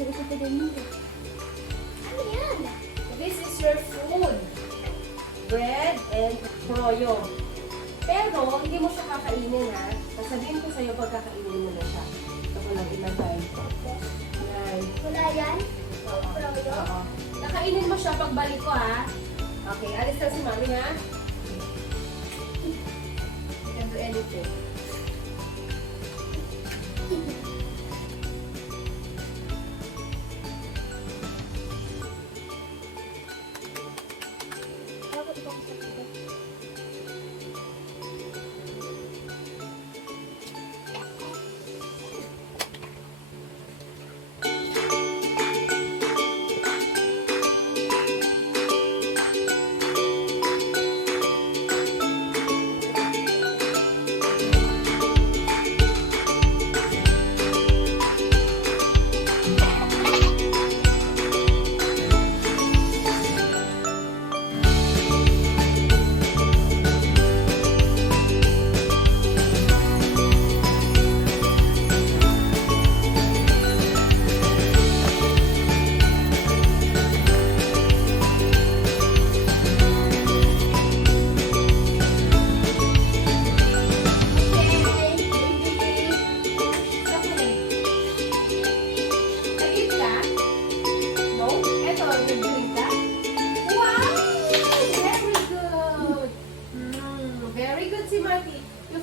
Ano yan? This is your food. Bread and froyo. Pero, hindi mo siya kakainin ha. Sasabihin ko sa'yo pag kakainin mo na siya. Ito ko lang ilagay. Yan. Wala yan? Oo. Froyo? Oo. Kakainin mo siya pagbalik ko ha. Okay, alis na si Mami ha. You can do anything. Dapat ikaw sa kita.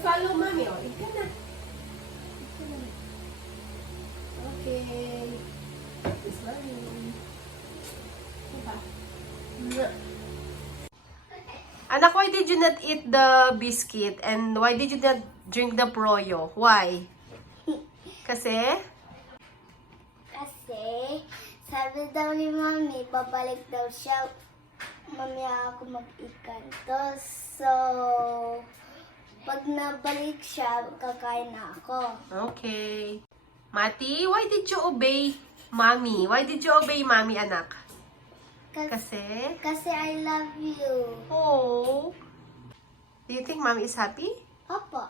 Follow Mami, oh. Ika na. Okay. This one. Diba? Anak, why did you not eat the biscuit? And why did you not drink the froyo? Why? Kasi? Kasi, sabi daw ni Mami, babalik daw siya. Mamaya ako mag-ikan to. So, pag nabalik siya, kakain na ako. Okay. Mati, why did you obey Mommy? Why did you obey Mommy, anak? Kasi? Kasi I love you. Oh. Do you think Mommy is happy? Opo.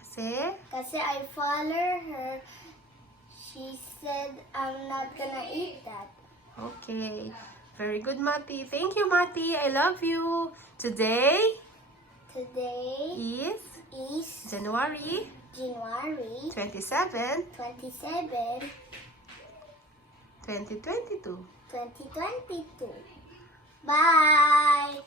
Kasi? Kasi I follow her. She said, I'm not gonna eat that. Okay. Very good, Mati. Thank you, Mati. I love you. Today Today is is January January 27, 27, 2022. 2022. Bye!